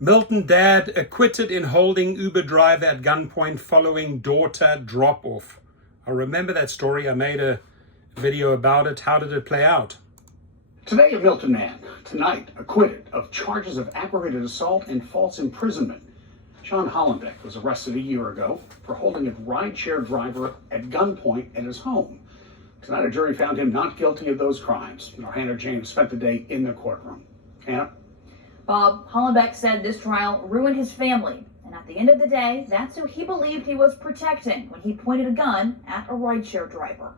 Milton dad acquitted in holding Uber driver at gunpoint following daughter drop-off. I remember that story. I made a video about it. How did it play out? Today, a Milton man. Tonight, acquitted of charges of aggravated assault and false imprisonment. Sean Hollenbeck was arrested a year ago for holding a rideshare driver at gunpoint at his home. Tonight, a jury found him not guilty of those crimes. Our Hannah James spent the day in the courtroom. Hannah? Bob, Hollenbeck said this trial ruined his family. And at the end of the day, that's who he believed he was protecting when he pointed a gun at a rideshare driver.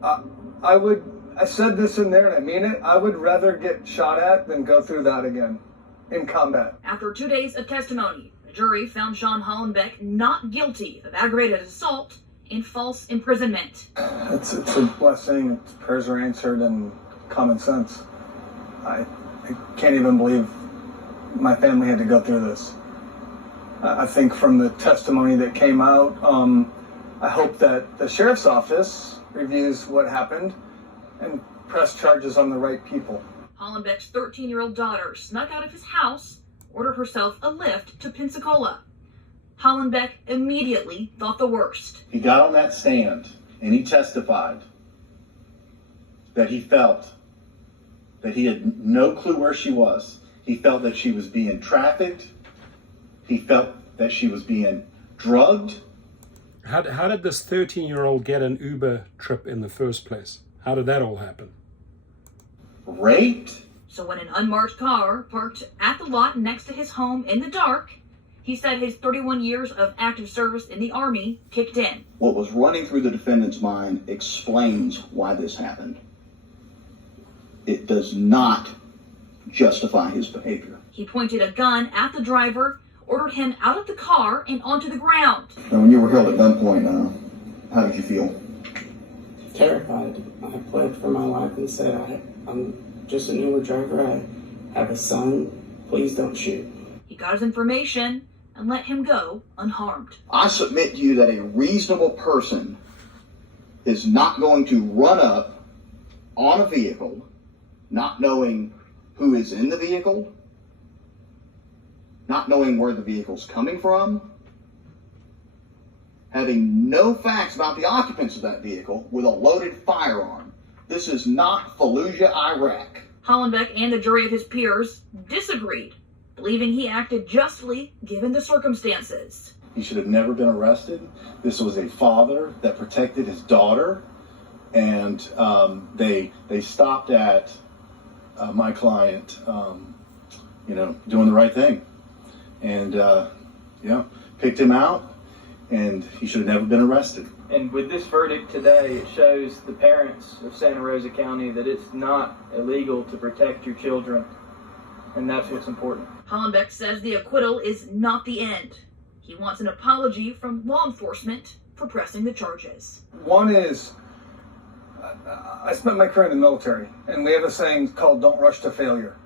I said this in there and I mean it. I would rather get shot at than go through that again in combat. After 2 days of testimony, the jury found Sean Hollenbeck not guilty of aggravated assault and false imprisonment. It's a blessing. Prayers are answered and common sense. I can't even believe my family had to go through this. I think from the testimony that came out, I hope that the sheriff's office reviews what happened and press charges on the right people. Hollenbeck's 13-year-old daughter snuck out of his house, ordered herself a lift to Pensacola. Hollenbeck immediately thought the worst. He got on that stand and he testified that he felt that he had no clue where she was. He felt that she was being trafficked. He felt that she was being drugged. How did this 13-year-old get an Uber trip in the first place? How did that all happen? Raped. So when an unmarked car parked at the lot next to his home in the dark, he said his 31 years of active service in the Army kicked in. What was running through the defendant's mind explains why this happened. It does not justify his behavior. He pointed a gun at the driver, ordered him out of the car and onto the ground. Now, when you were held at gunpoint, how did you feel? Terrified. I pled for my life and said, I'm just an Uber driver. I have a son. Please don't shoot. He got his information and let him go unharmed. I submit to you that a reasonable person is not going to run up on a vehicle, not knowing who is in the vehicle, not knowing where the vehicle's coming from, having no facts about the occupants of that vehicle with a loaded firearm. This is not Fallujah, Iraq. Hollenbeck and the jury of his peers disagreed, believing he acted justly given the circumstances. He should have never been arrested. This was a father that protected his daughter, and they stopped at my client, doing the right thing, and picked him out, and he should have never been arrested. And with this verdict today, it shows the parents of Santa Rosa County that it's not illegal to protect your children, and that's what's important. Hollenbeck says the acquittal is not the end. He wants an apology from law enforcement for pressing the charges. One is, I spent my career in the military, and we have a saying called "don't rush to failure."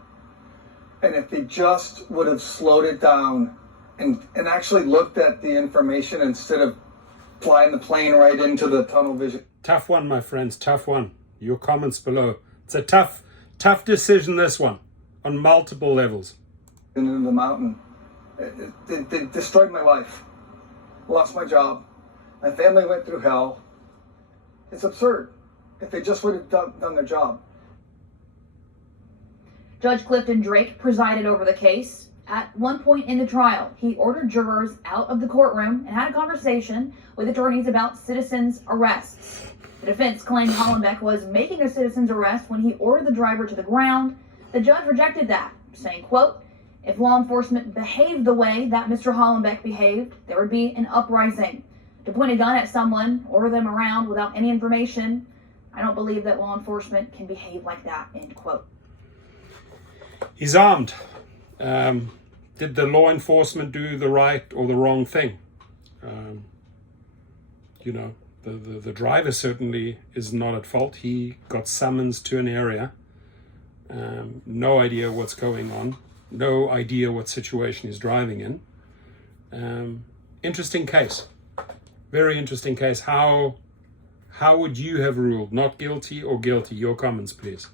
And if they just would have slowed it down and actually looked at the information instead of flying the plane right into the tunnel vision. Tough one, my friends, tough one. Your comments below. It's a tough decision, this one, on multiple levels. Into the mountain. They destroyed my life. Lost my job. My family went through hell. It's absurd. If they just would have done their job. Judge Clifton Drake presided over the case. At one point in the trial, he ordered jurors out of the courtroom and had a conversation with attorneys about citizens' arrests. The defense claimed Hollenbeck was making a citizen's arrest when he ordered the driver to the ground. The judge rejected that, saying, quote, if law enforcement behaved the way that Mr. Hollenbeck behaved, there would be an uprising. To point a gun at someone, order them around without any information, I don't believe that law enforcement can behave like that, end quote. He's armed. Did the law enforcement do the right or the wrong thing? The driver certainly is not at fault. He got summons to an area. No idea what's going on. No idea what situation he's driving in. Interesting case. Very interesting case. How would you have ruled? Not guilty or guilty? Your comments, please.